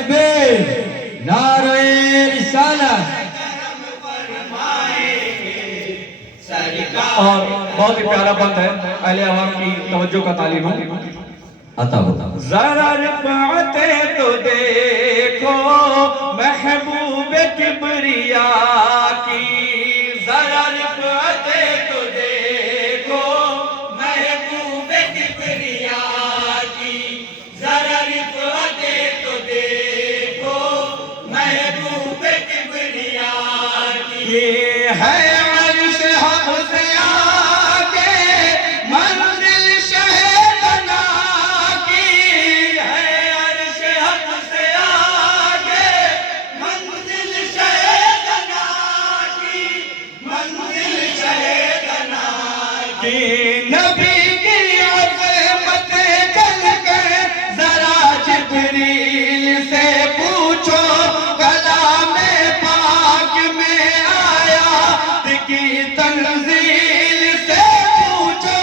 تکبیر نعرہ رسالت اور بہت ہی پیارا بند ہے، اہل عوام کی توجہ کا تعلیم ہے۔ عطا ہوتا ذرا رفعتیں تو دیکھو محبوب کبریا کی، ذرا رفعتیں تو دیکھو محبوب کبریا کی، ذرا رفعتیں تو دیکھو محبوب کبریا کی، یہ ہے عرش حق سے آگے منزل شہدنا کی، ہے عرش حق سے آگے منزل شہدنا کی، منزل شہدنا کی، نبی کی عظمت جل کر ذرا جبریل سے پوچھو، کلام پاک میں آیات کی تنزیل سے پوچھو،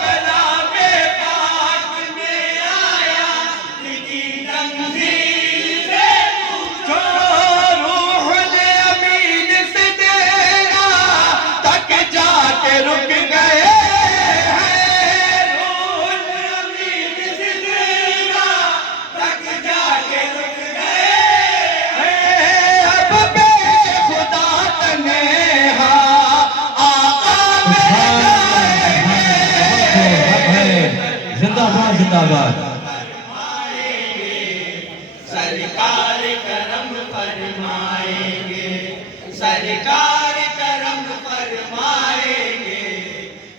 کلام پاک میں آیات کی تنزیل سے پوچھو، روح الامین سے تیرا تک جا کے رک گئے ہیں، روح الامین سے تیرا تک جا کے رک گئے ہیں، اب بے خدا تنہا آقا میں زندہ باد زندہ باد سرکار کرم فرمائیں گے، سرکار کرم فرمائیں گے،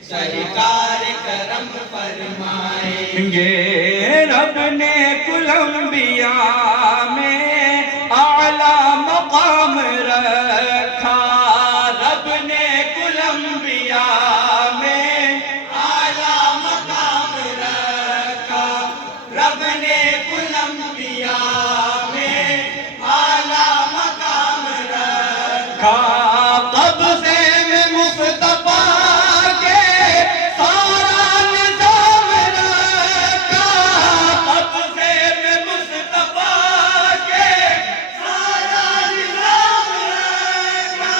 سرکار کرم فرمائیں گے، رب نے کل انبیاء میں اعلیٰ مقام رکھا، رب نے کل انبیاء میں اعلیٰ مقام رکھا، رب نے کل انبیاء میں اعلیٰ مقام رکھا، قبضے میں مصطفیٰ کے سارا نظام رکھا، قبضے میں مصطفیٰ کے سارا نظام رکھا،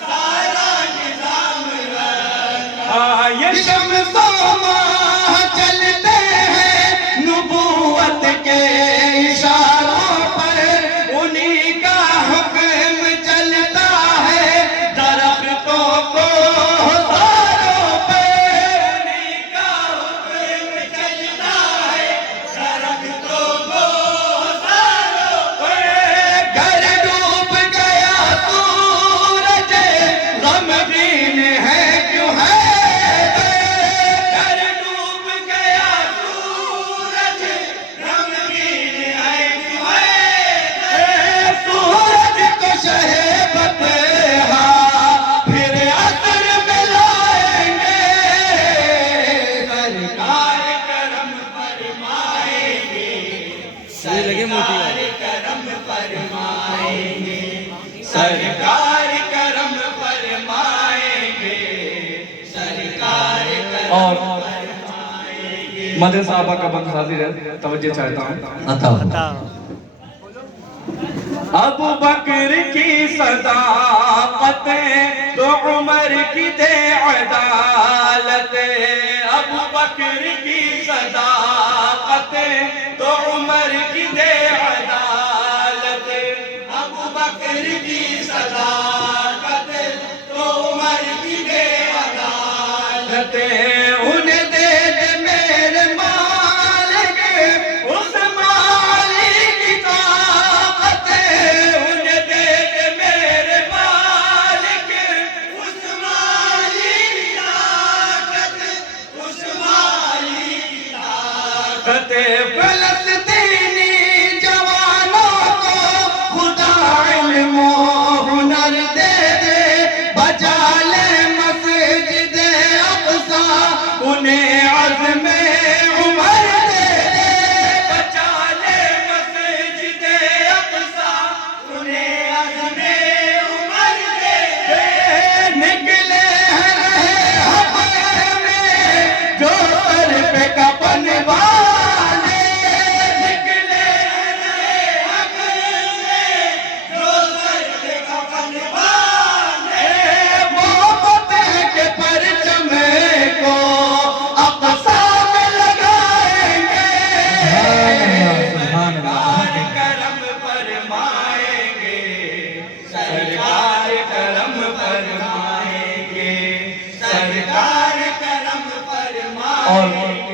سارا نظام رکھا، یہ شمس و ماہ چلتے ہیں نبوت کے اشاروں پر، انہی کا حکم چلتا ہے درختوں کو ساروں پر، انہی کا حکم چلتا ہے درختوں کو ساروں پر، گھر ڈوب گیا سورج غمگین ہے کیوں ہے، گھر ڈوب گیا سورج غمگین ہے کیوں ہے، سورج کو شہبت پھر عصر میں لائیں گے، سرکار کرم فرمائیں گے، سرکار کرم فرمائیں گے، سرکار کرم فرمائیں گے، سرکار کرم فرمائیں گے۔ مدر صحابہ کا بند حاضر ہے، توجہ چاہتا ہوں۔ عطا ہوتا ابو بکر کی صداقت تو عمر کی دے عدالت، ابو بکر کی صداقت تو عمر کی دے عدالت، ابو بکر کی صداقت تو عمر کی دے عدالت، انہیں دے دے میرے مالک اس مالک کی طاقت، انہیں دے دے میرے مالک اس مالک کی طاقت، اس مالک کی طاقت، فلسطینی جوان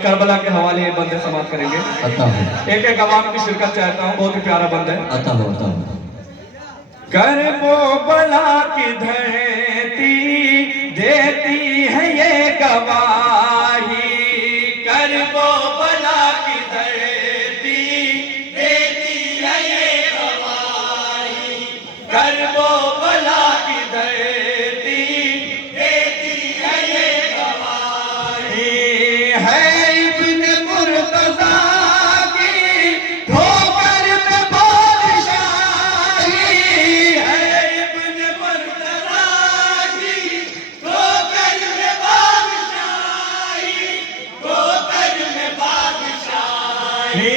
کربلا کے حوالے یہ بندے سماعت کریں گے. عطا ہو ایک ایک عوام کی شرکت چاہتا ہوں, بہت ہی پیارا بند ہے. عطا ہو عطا ہو. کرب و بلا کی دھرتی دیتی ہے یہ گواہی, کرب و بلا کی دھرتی دیتی ہے یہ گواہی, کرب و بلا کی دھرتی دیتی ہے یہ گواہی. ہے ابن مرتضیٰ کی ٹھوکر پہ بادشاہی, ہے ابن مرتضیٰ کی ٹھوکر میں بادشاہی, ٹھوکر میں بادشاہی.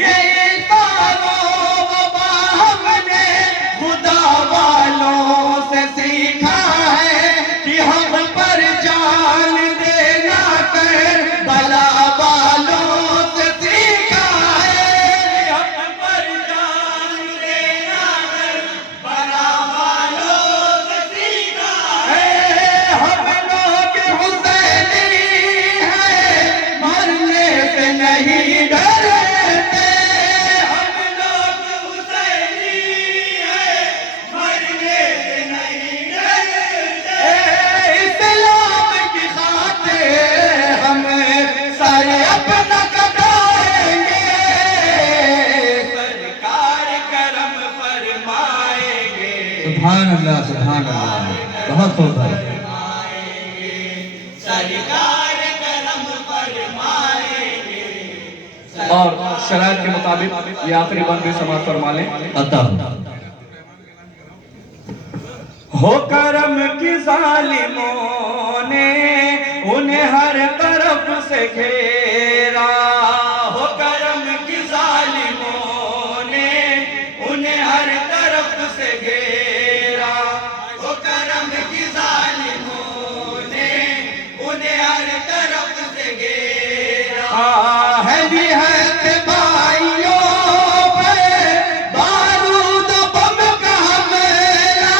یہ تارو وبا ہم نے خدا والوں سے سیکھا ہے کہ ہم پر جان دینا کر بلا والوں سے سیکھا ہے, ہم پر جان دینا کر بلا والوں سے سیکھا ہے. ہم لوگ حسینی ہیں مرنے سے نہیں ڈرتے, ہم لوگ حسینی ہیں مرنے سے نہیں ڈرتے. اسلام کی خاطر ہم سر اپنا کٹائیں گے, سرکار کرم فرمائیں گے, سبحان اللہ سبحان اللہ. بہت خوب ہے. سرکار کرم فرمائیں گے. اور شرائط کے مطابق یہ آخری بند بھی سماعت فرما لیں. عطا ہو ہو کرم کی ظالموں نے انہیں ہر طرف سے گھیرا, ہو کرم کی ظالموں نے انہیں ہر طرف سے گھیرا, ہو کرم کی ظالموں نے انہیں ہر طرف سے گھیرا. ہے نہایت بھائیوں پہ بارود و بم کا حملہ,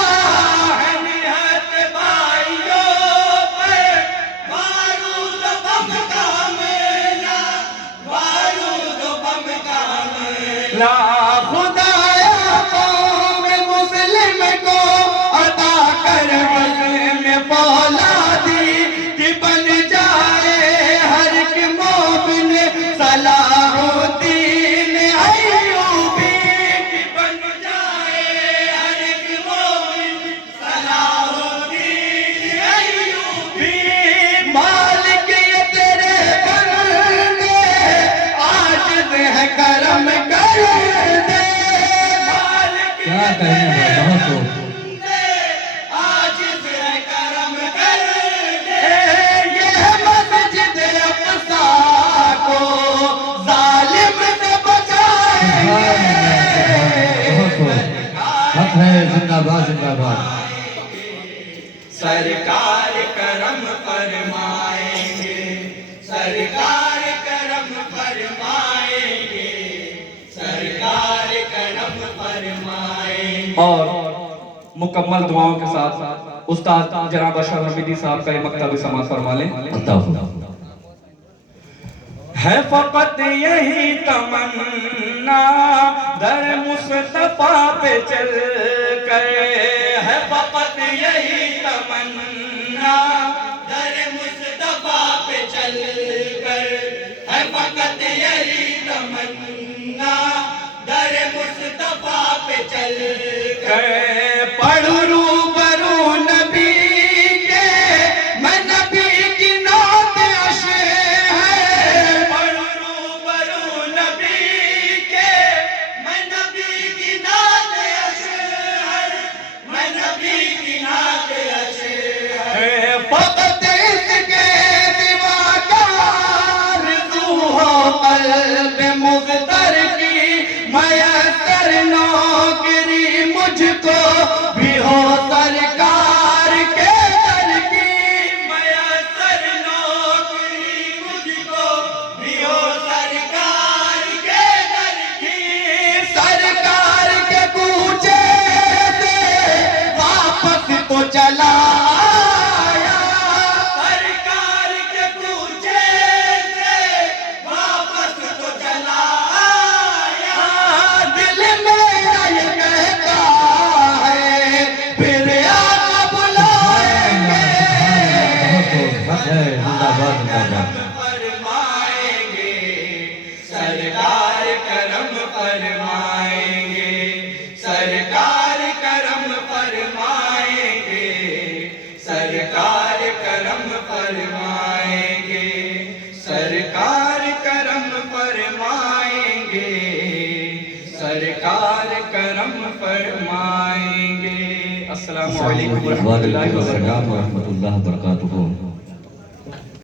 ہے نہایت بھائیوں پہ بارود و بم کا حملہ, بارود و بم کا حملہ. خدایا قوم مسلم کو عطا کر عزم فولادی کہ بن جائے ہر ایک مومن صلاح الدین ایوبی, کہ بن جائے ہر ایک مومن صلاح الدین ایوبی. مالک یہ تیرے بندے عاجز ہے کرم کر دے, مالک کیا یہ کہنے تیرے ہیں. بہت خوب. عاجز ہے کرم کر دے. یہ مسجد اقصیٰ کو ظالم سے بچائے سبحان اللہ سبحان اللہ. بہت خوب. حق ہے. زندہ باد زندہ باد. سرکار کرم فرمائیں گے, سرکار کرم فرمائیں گے, سرکار کرم فرمائیں گے. اور مکمل دعاؤں کے ساتھ استاد جناب اشرف حمیدی صاحب کا یہ مکتب سماعت فرما لیں. عطا ہو ہے فقط یہی تمنا در مصطفیٰ پہ چل کر, ہے فقط یہی تمنا در مصطفیٰ پہ چل کر, ہے فقط یہی تمنا در مصطفیٰ پہ چل کر. پڑھوں روبرو نبی کے میں نبی کی نعت اشعار ہے, پڑھوں روبرو نبی کے میں نبی کی نعت اشعار, میں نبی کی نعت اشعار ہے. فقط اس کے سوا کا آرزو ہو قلب مغتر کی, میسر نوکری مجھ کو بھی ہو سرکار کے در کی, میسر نوکری مجھ کو بھی ہو سرکار کے در کی. سرکار کے کوچے سے واپس تو چلا آیا, سرکار کے کوچے سے سرکار کرم فرمائیں گے. السلام علیکم ورحمۃ اللہ وعلیکم وبرکاتہ. السلام ورحمۃ اللہ وبرکاتہ.